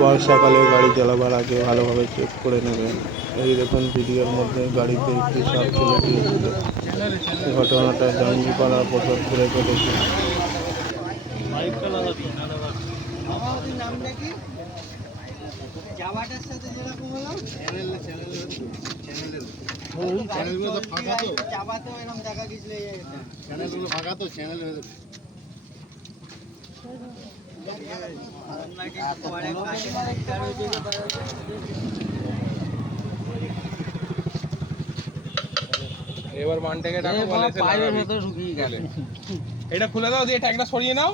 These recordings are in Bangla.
বর্ষাকালে গাড়ি চালাবার আগে ভালোভাবে চেক করে নেবেন। এই দেখুন ভিডিওর মধ্যে গাড়িতে একটি সাপ চলে গিয়েছিল। ঘটনাটা জাঙ্গিপাড়া প্রসাদপুরে ঘটেছে। এবার মানটাকে ডাকো বলে পাইপের ভেতরে ঢুকিয়ে গেল। এটা খুলে দাও, দিয়ে ট্যাগটা সরিয়ে নাও।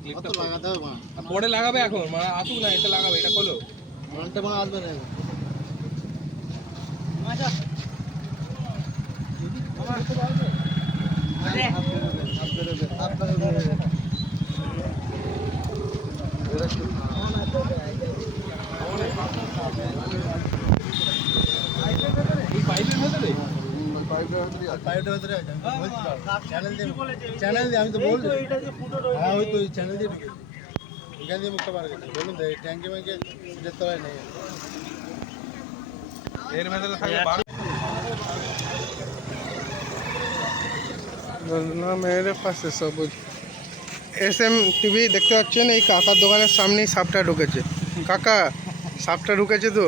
ক্লিপটা লাগাতে হবে মা, পরে লাগাবে এখন মানে আসুক না, এটা লাগাবে, এটা খোলো। মানটা মা আসবে না মাঝা চ্যানেল দিয়ে আমি তো বলছি হ্যাঁ ওই তো চ্যানেল দিয়ে ঢুকে এখান দিয়ে মুখটা বার করছি বলুন তো ট্যাঙ্কি ব্যাঙ্কে যেতে হয় নেই এর ভেতরে থাকে মেরে পাশে সবুজ SM টিভি দেখতে পাচ্ছেন, এই কাকার দোকানের সামনেই সাপটা ঢুকেছে। কাকা সাপটা ঢুকেছে তো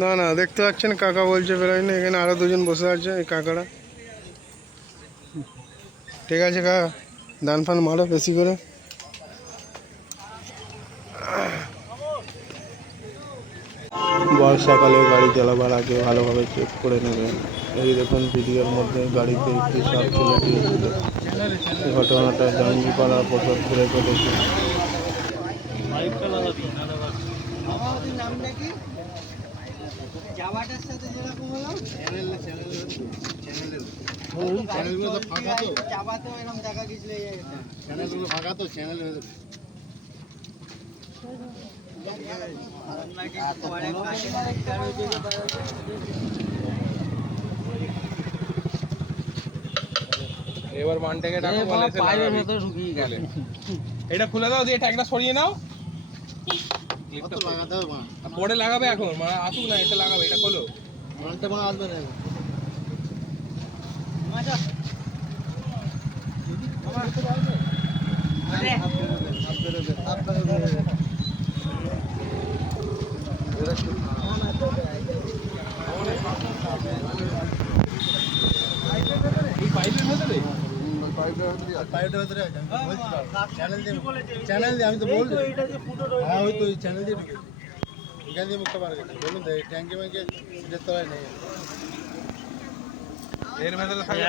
না না দেখতে পাচ্ছেন, কাকা বলছে বেরোয় না। এখানে আরো দুজন বসে আছে, এই কাকারা। ঠিক আছে কাকা, দান ফান মারো বেশি করে। বর্ষাকালে গাড়ি চালাবার আগে ভালোভাবে চেক করে নেবেন। এই দেখুন ভিডিওর মধ্যে গাড়িতে একটি সাপ চলে গিয়েছিল। ঘটনাটা জাঙ্গিপাড়া প্রসাদপুরে ঘটেছে। ফাঁকা তো চ্যানেল এবার মানটাকে ডাকো বলে পাইপের ভেতরে ঢুকিয়ে গেল। এটা খুলে দাও, দিয়ে ট্যাগটা সরিয়ে নাও। ক্লিপটা লাগাতে হবে মা, পরে লাগাবে এখন মানে আসুক না, এটা লাগাবে, এটা খোলো। মানটা মা আসবে না মাঝা চ্যানেল দিয়ে আমি তো বলছি হ্যাঁ ওই তো চ্যানেল দিয়ে ঢুকে এখান দিয়ে মুখটা বার করছি বলুন তো ট্যাঙ্কি ব্যাঙ্কে যেতে হয় নেই এর ভেতরে থাকে।